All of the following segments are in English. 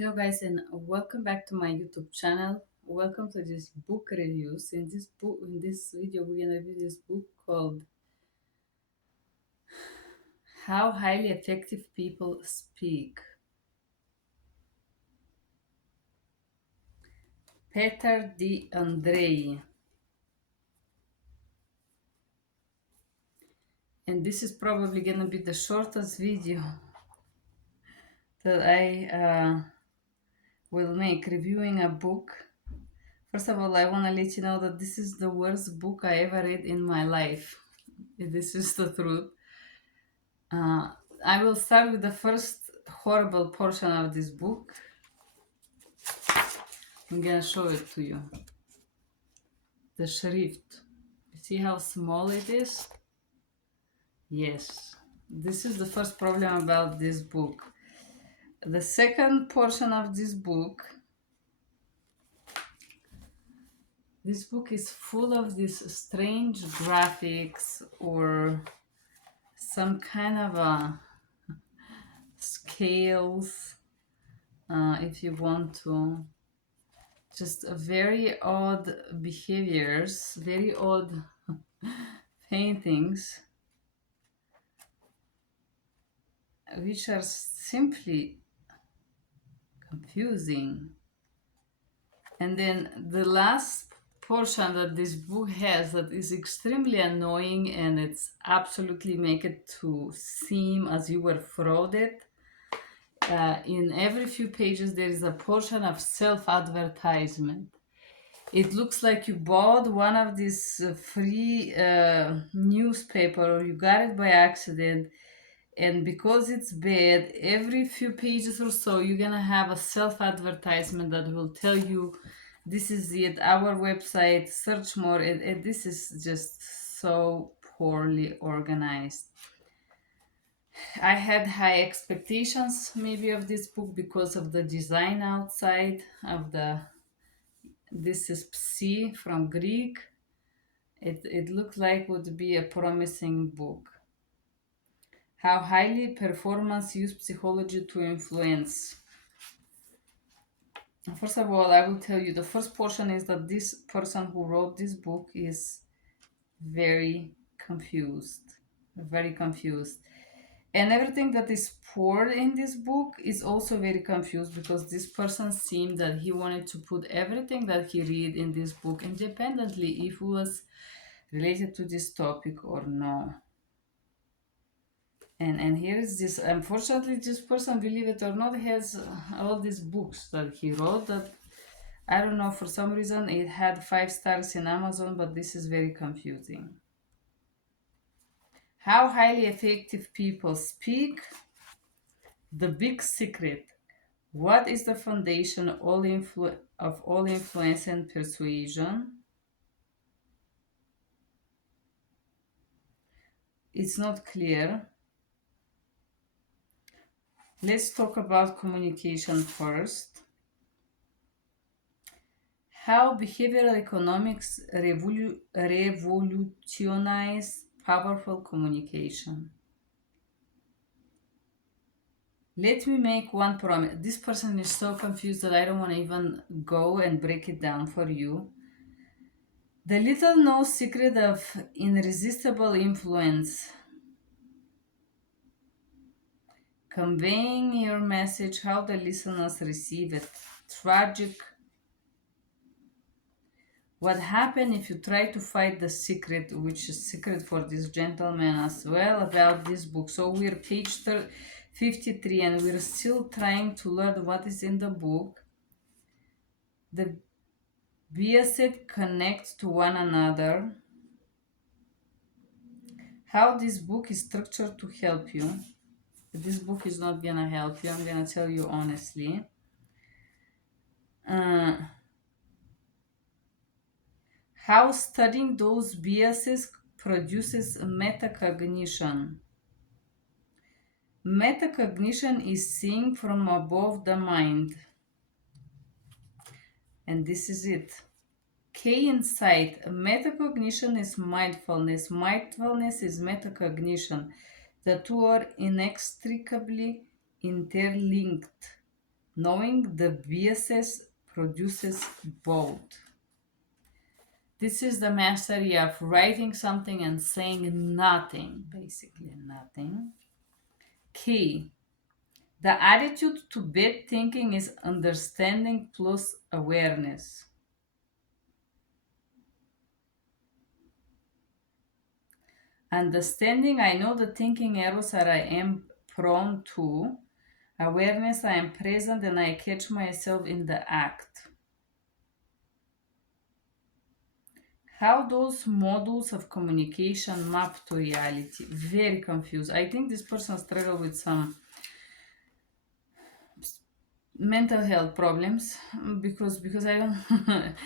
Hello guys and welcome back to my YouTube channel. Welcome to this book reviews. In this video we're gonna review this book called How Highly Effective People Speak. Peter D. Andrei. And this is probably gonna be the shortest video that I will make reviewing a book. First of all, I want to let you know that this is the worst book I ever read in my life. This is the truth. Uh, I will start with the first horrible portion of this book. I'm gonna show it to you. The shrift. You see how small it is? Yes. This is the first problem about this book. The second portion of this book is full of these strange graphics or some kind of scales, if you want to. Just very odd behaviors, very odd paintings, which are simply confusing. And then the last portion that this book has that is extremely annoying, and it's absolutely make it to seem as you were frauded. In every few pages there is a portion of self-advertisement. It looks like you bought one of these free newspaper, or you got it by accident, and because it's bad, every few pages or so you're gonna have a self-advertisement that will tell you this is it, our website, search more, and this is just so poorly organized. I had high expectations maybe of this book because of the design outside of the this is Psi from Greek. It looked like would be a promising book. How highly performance use psychology to influence. First of all, I will tell you the first portion is that this person who wrote this book is very confused. Very confused. And everything that is poured in this book is also very confused because this person seemed that he wanted to put everything that he read in this book independently if it was related to this topic or no. And here is this, unfortunately this person, believe it or not, has all these books that he wrote that I don't know, for some reason it had 5 stars in Amazon, but this is very confusing. How highly effective people speak. The big secret. What is the foundation of all influence and persuasion? It's not clear. Let's talk about communication first. How behavioral economics revolutionize powerful communication. Let me make one promise. This person is so confused that I don't want to even go and break it down for you. The little known secret of irresistible influence. Conveying your message, how the listeners receive it. Tragic. What happened if you try to find the secret, which is secret for this gentleman as well, about this book. So we're page 53 and we're still trying to learn what is in the book. The biases connect to one another. How this book is structured to help you. This book is not gonna help you, I'm gonna tell you honestly. How studying those biases produces metacognition. Metacognition is seeing from above the mind. And this is it. K insight. Metacognition is mindfulness. Mindfulness is metacognition. The two are inextricably interlinked. Knowing the biases produces both. This is the mastery of writing something and saying nothing, basically nothing. Key. The attitude to bad thinking is understanding plus awareness. Understanding, I know the thinking errors that I am prone to. Awareness, I am present and I catch myself in the act. How those models of communication map to reality? Very confused. I think this person struggled with some mental health problems because I don't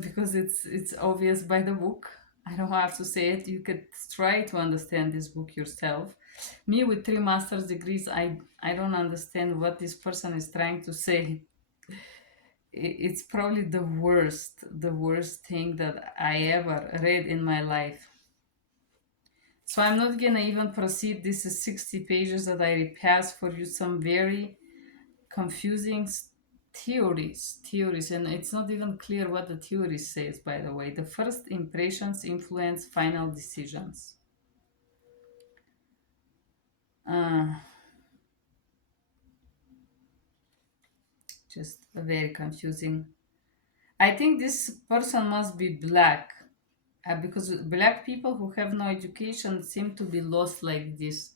because it's obvious by the book. I don't have to say it. You could try to understand this book yourself. Me with 3 master's degrees, I don't understand what this person is trying to say. It's probably the worst thing that I ever read in my life. So I'm not gonna even proceed. This is 60 pages that I repass for you, some very confusing theories, and it's not even clear what the theory says, by the way. The first impressions influence final decisions. Uh, just very confusing. I think this person must be black, because black people who have no education seem to be lost like this.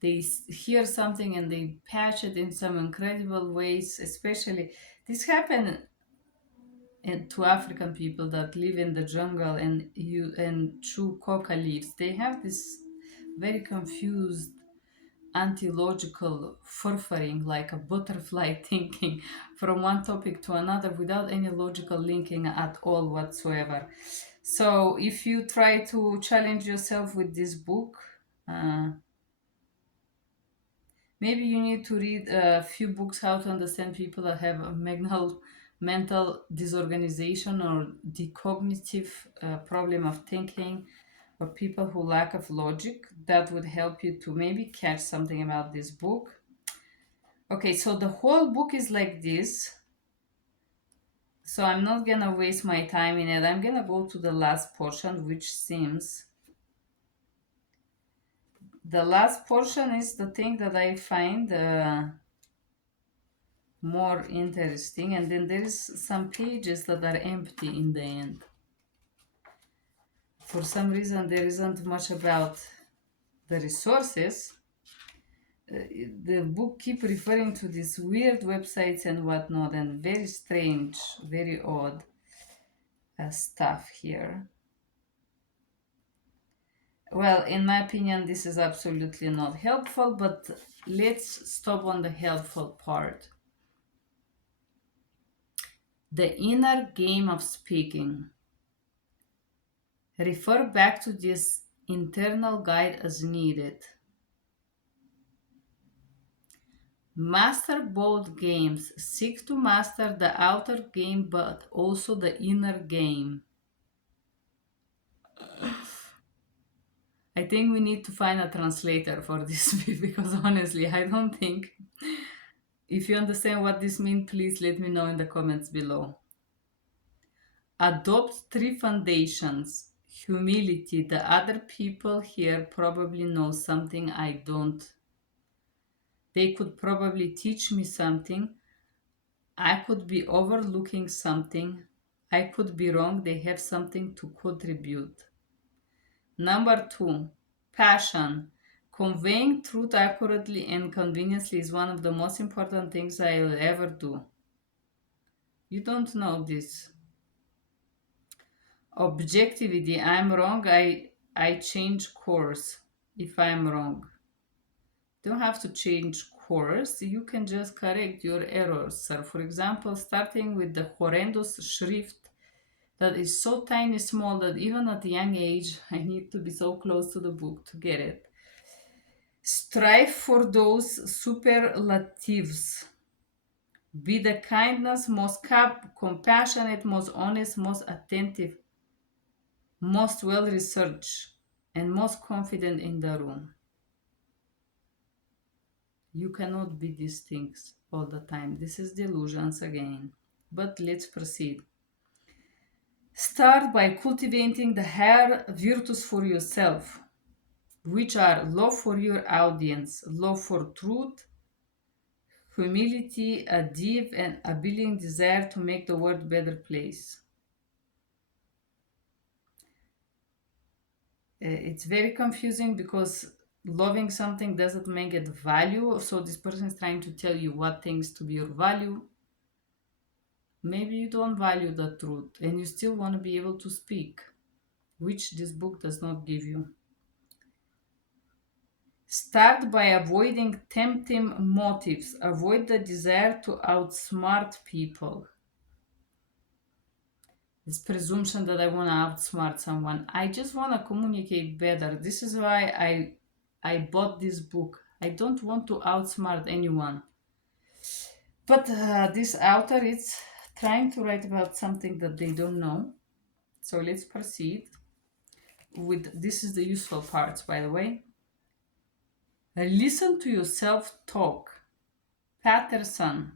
They hear something and they patch it in some incredible ways. Especially this happened to African people that live in the jungle and chew coca leaves. They have this very confused anti-logical furfering, like a butterfly thinking from one topic to another without any logical linking at all whatsoever. So if you try to challenge yourself with this book, uh, maybe you need to read a few books how to understand people that have a mental disorganization or the cognitive problem of thinking, or people who lack of logic. That would help you to maybe catch something about this book. Okay, so the whole book is like this. So I'm not gonna waste my time in it. I'm gonna go to the last portion, which seems the last portion is the thing that I find more interesting, and then there is some pages that are empty in the end. For some reason there isn't much about the resources. The book keep referring to these weird websites and whatnot, and very strange, very odd stuff here. Well, in my opinion, this is absolutely not helpful, but let's stop on the helpful part. The inner game of speaking. Refer back to this internal guide as needed. Master both games. Seek to master the outer game but also the inner game. I think we need to find a translator for this because honestly, I don't think. If you understand what this means, please let me know in the comments below. Adopt 3 foundations. Humility. The other people here probably know something I don't. They could probably teach me something. I could be overlooking something. I could be wrong. They have something to contribute. Number 2, passion. Conveying truth accurately and conveniently is one of the most important things I will ever do. You don't know this. Objectivity. I'm wrong. I change course if I'm wrong. Don't have to change course. You can just correct your errors, sir. For example, starting with the horrendous shrift that is so tiny small that even at a young age I need to be so close to the book to get it. Strive for those superlatives. Be the kindness, most compassionate, most honest, most attentive, most well researched, and most confident in the room. You cannot be these things all the time. This is delusions again. But let's proceed. Start by cultivating the higher virtues for yourself, which are love for your audience, love for truth, humility, a deep and abiding desire to make the world a better place. It's very confusing because loving something doesn't make it value. So this person is trying to tell you what things to be your value. Maybe you don't value the truth and you still want to be able to speak, which this book does not give you. Start by avoiding tempting motives. Avoid the desire to outsmart people. This presumption that I want to outsmart someone. I just want to communicate better. This is why I bought this book. I don't want to outsmart anyone. But this author is trying to write about something that they don't know. So let's proceed with this is the useful parts, by the way. Listen to yourself talk. Patterson.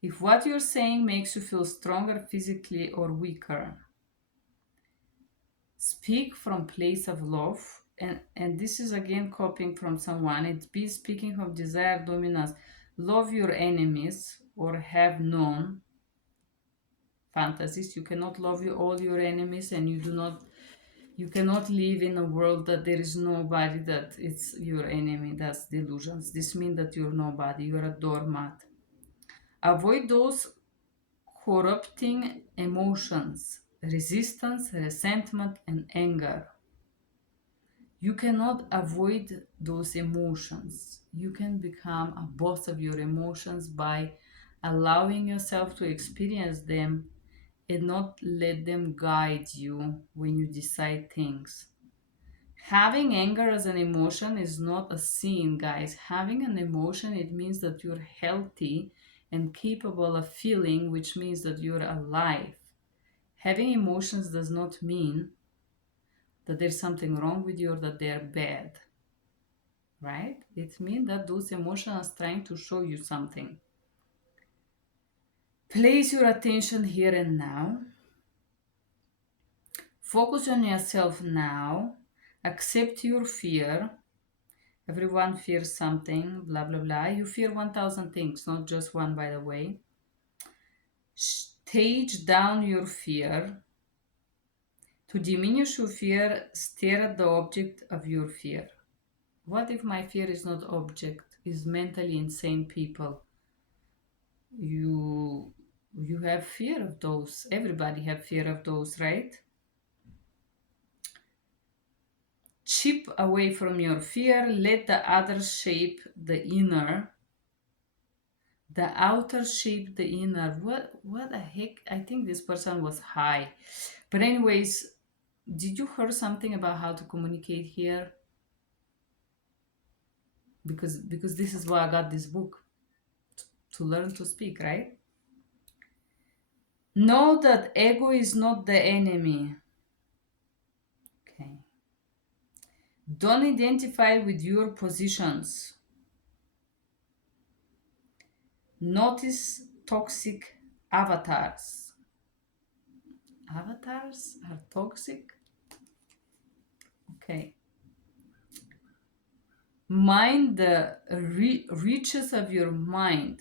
If what you're saying makes you feel stronger physically or weaker, speak from place of love. And this is again copying from someone. It's be speaking from desire, dominance. Love your enemies or have known fantasies. You cannot love all your enemies, and you cannot live in a world that there is nobody that it's your enemy. That's delusions. This means that you're nobody. You're a doormat. Avoid those corrupting emotions, resistance, resentment, and anger. You cannot avoid those emotions. You can become a boss of your emotions by allowing yourself to experience them and not let them guide you when you decide things. Having anger as an emotion is not a sin, guys. Having an emotion, it means that you're healthy and capable of feeling, which means that you're alive. Having emotions does not mean that there's something wrong with you or that they're bad, right? It means that those emotions are trying to show you something. Place your attention here and now. Focus on yourself now. Accept your fear. Everyone fears something, blah, blah, blah. You fear 1,000 things, not just one, by the way. Stage down your fear. To diminish your fear, stare at the object of your fear. What if my fear is not object, is mentally insane people? You have fear of those. Everybody have fear of those, right? Chip away from your fear. Let the other shape the inner. The outer shape the inner. What the heck? I think this person was high. But anyways, did you hear something about how to communicate here? Because this is why I got this book. To learn to speak, right? Know that ego is not the enemy. Okay. Don't identify with your positions. Notice toxic avatars. Avatars are toxic? Okay. Mind the reaches of your mind.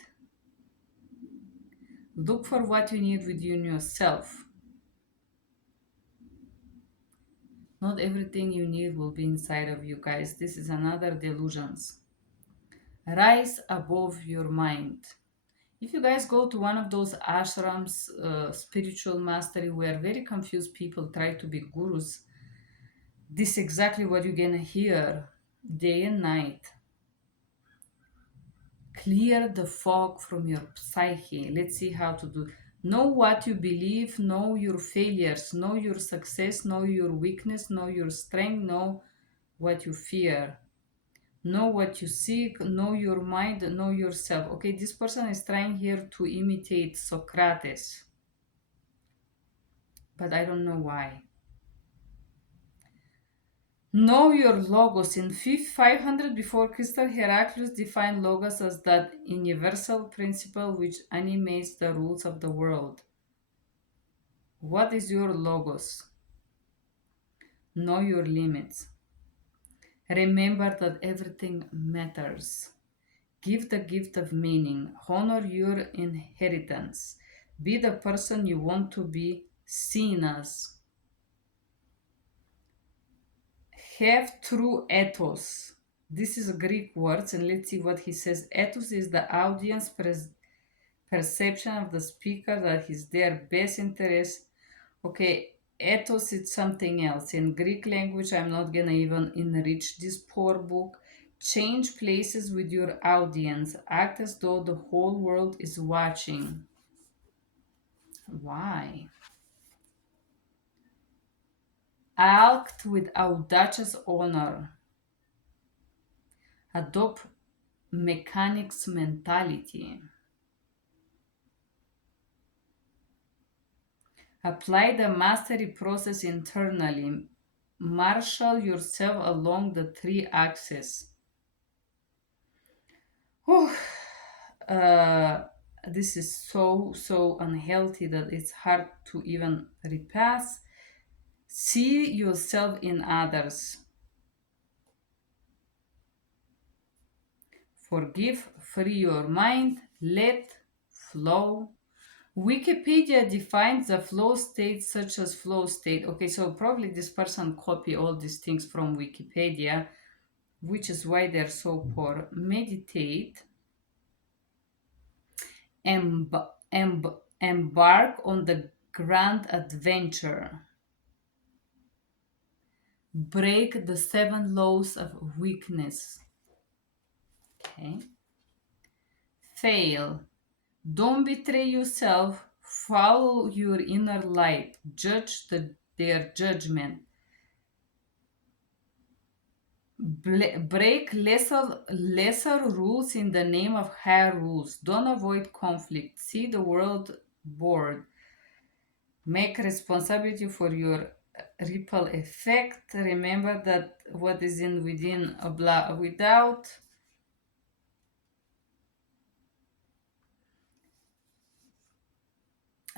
Look for what you need within yourself. Not everything you need will be inside of you, guys. This is another delusions. Rise above your mind. If you guys go to one of those ashrams, spiritual mastery, where very confused people try to be gurus, this is exactly what you're gonna hear day and night. Clear the fog from your psyche. Let's see how to do. Know what you believe, know your failures, know your success, know your weakness, know your strength, know what you fear. Know what you seek, know your mind, know yourself. Okay, this person is trying here to imitate Socrates, but I don't know why. Know your logos. In 500 before Christ, Heraclius defined logos as that universal principle which animates the rules of the world. What is your logos? Know your limits. Remember that everything matters. Give the gift of meaning. Honor your inheritance. Be the person you want to be seen as. Have true ethos. This is a Greek word, and let's see what he says. Ethos is the audience perception of the speaker that is their best interest. Okay, ethos is something else. In Greek language, I'm not gonna even enrich this poor book. Change places with your audience. Act as though the whole world is watching. Why? Act with audacious honor. Adopt mechanics mentality. Apply the mastery process internally. Marshal yourself along the three axes. Whew. Uh, this is so unhealthy that it's hard to even repass. See yourself in others. Forgive, free your mind, let flow. Wikipedia defines the flow state such as flow state. Okay, so probably this person copied all these things from Wikipedia, which is why they're so poor. Meditate, embark on the grand adventure. Break the 7 laws of weakness. Okay. Fail. Don't betray yourself. Follow your inner light. Judge their judgment. Break lesser rules in the name of higher rules. Don't avoid conflict. See the world board. Make responsibility for your ripple effect. Remember that what is in within without.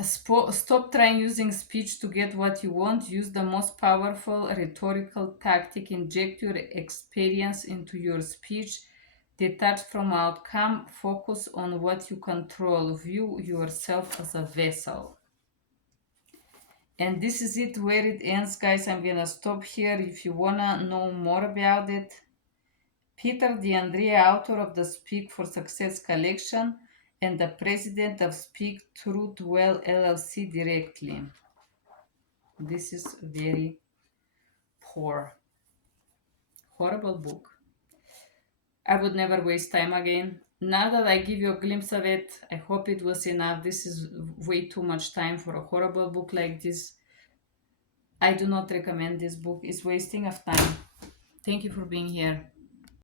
Stop trying using speech to get what you want. Use the most powerful rhetorical tactic. Inject your experience into your speech. Detach from outcome. Focus on what you control. View yourself as a vessel. And this is it where it ends, guys. I'm gonna stop here. If you wanna know more about it, Peter the Andrei, author of the Speak for Success collection and the president of Speak Truth Well LLC directly. This is very poor, horrible book. I would never waste time again. Now that I give you a glimpse of it, I hope it was enough. This is way too much time for a horrible book like this. I do not recommend this book. It's wasting of time. Thank you for being here.